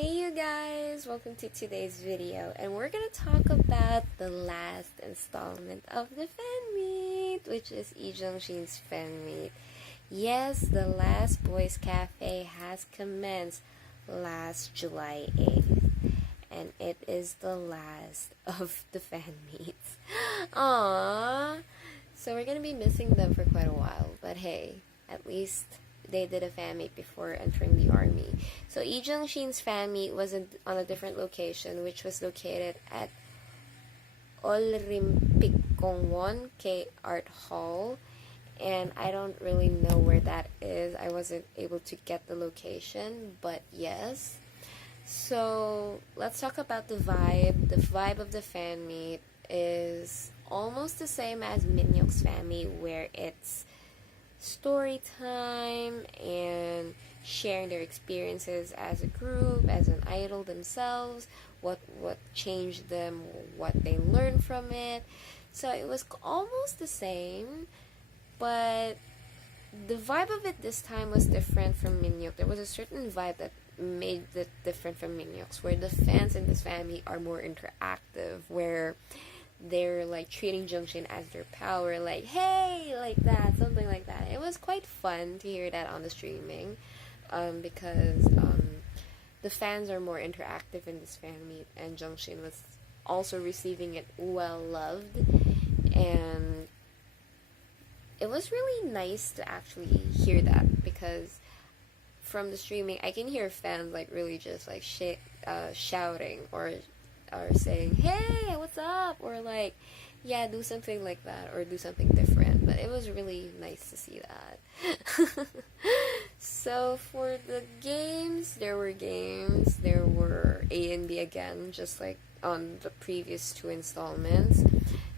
Hey you guys, welcome to today's video, and we're gonna talk about the last installment of the fan meet, which is Shin's fan meet. Yes, the last Boice Cafe has commenced last July 8th, and it is the last of the fan meets. Aww. So we're gonna be missing them for quite a while, but hey, at least they did a fan meet before entering the army. So Shin's fan meet was on a different location, which was located at Olympic K Art Hall, and I don't really know where that is. I wasn't able to get the location, but yes. So let's talk about the vibe. The vibe of the fan meet is almost the same as Minyok's fan meet, where it's story time and sharing their experiences as a group, as an idol themselves, what changed them, what they learned from it. So it was almost the same, but the vibe of it this time was different from Minyok. There was a certain vibe that made it different from Minyok's, where the fans in this family are more interactive, where they're like treating Shin as their power, like hey, like that, something like that. It was quite fun to hear that on the streaming, because the fans are more interactive in this fan meet, and Shin was also receiving it well loved, and it was really nice to actually hear that, because from the streaming I can hear fans like really just like shouting or saying, hey, what's up? Or like, yeah, do something like that, or do something different. But it was really nice to see that. So for the games, there were A and B again, just like on the previous two installments.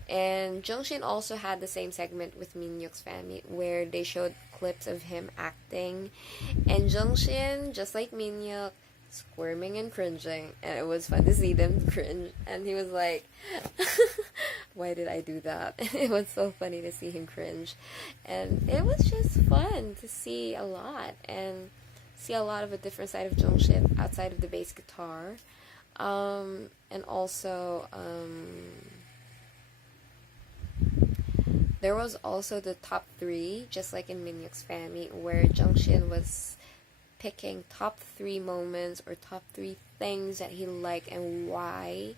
And Shin also had the same segment with Minyok's family, where they showed clips of him acting. And Shin, just like Minyok, squirming and cringing, and it was fun to see them cringe, and he was like why did I do that? It was so funny to see him cringe, and it was just fun to see a lot of a different side of Shin outside of the bass guitar, and also there was also the top 3, just like in Minyok's family, where Shin was picking top 3 moments or top 3 things that he liked and why.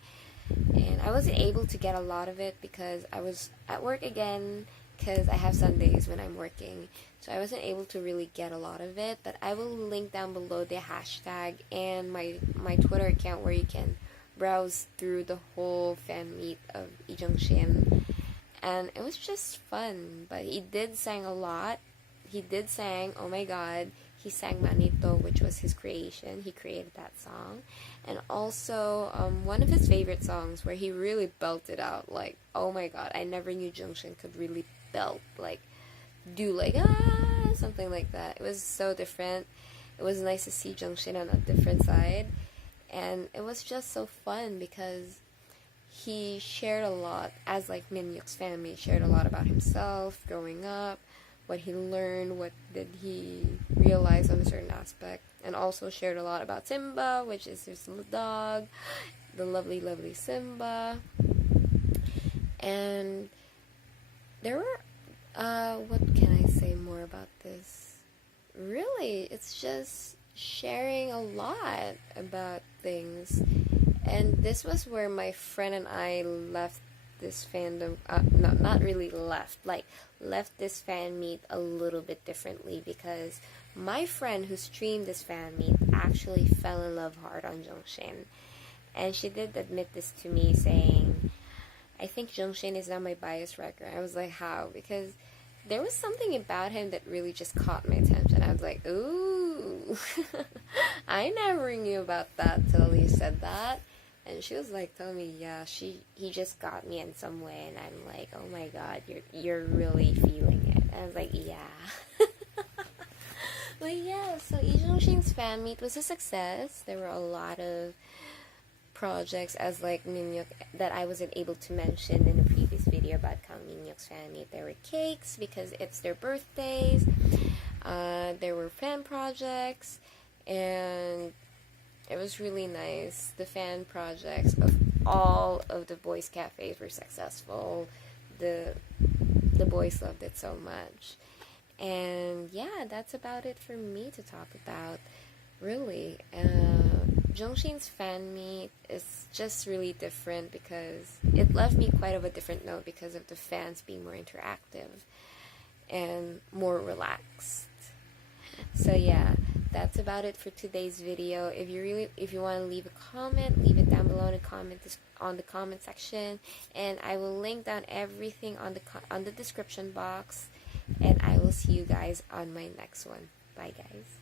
And I wasn't able to get a lot of it because I was at work again, because I have Sundays when I'm working, so I wasn't able to really get a lot of it. But I will link down below the hashtag and my Twitter account, where you can browse through the whole fan meet of Shin, and it was just fun. But he did sing a lot. He did sing, oh my god, he sang Manito, which was his creation. He created that song. And also, one of his favorite songs, where he really belted out, like, oh my god, I never knew Shin could really belt, like, do like, something like that. It was so different. It was nice to see Shin on a different side. And it was just so fun, because he shared a lot, as like Minyok's family, shared a lot about himself, growing up, what he learned, what did he realize on a certain aspect, and also shared a lot about Simba, which is his little dog, the lovely Simba. And there were, what can I say more about this? Really, it's just sharing a lot about things. And this was where my friend and I left this fandom, not really left this fan meet a little bit differently, because my friend who streamed this fan meet actually fell in love hard on Shin, and she did admit this to me, saying, I think Shin is not my bias wrecker. I was like, how? Because there was something about him that really just caught my attention. I was like, ooh, I never knew about that till you said that. And she was like telling me, yeah, he just got me in some way, and I'm like, oh my god, you're really feeling it. And I was like, yeah. But yeah, so Shin's fan meet was a success. There were a lot of projects, as like Minyok, that I wasn't able to mention in the previous video about Kang Minyok's fan meet. There were cakes because it's their birthdays. There were fan projects, and It was really nice. The fan projects of all of the boys' cafes were successful. The the boys loved it so much. And yeah, that's about it for me to talk about. Really, Jongshin's fan meet is just really different because it left me quite of a different note because of the fans being more interactive and more relaxed. So yeah, that's about it for today's video. If you want to leave a comment, leave it down below in the comment section, and I will link down everything on the description box. And I will see you guys on my next one. Bye guys.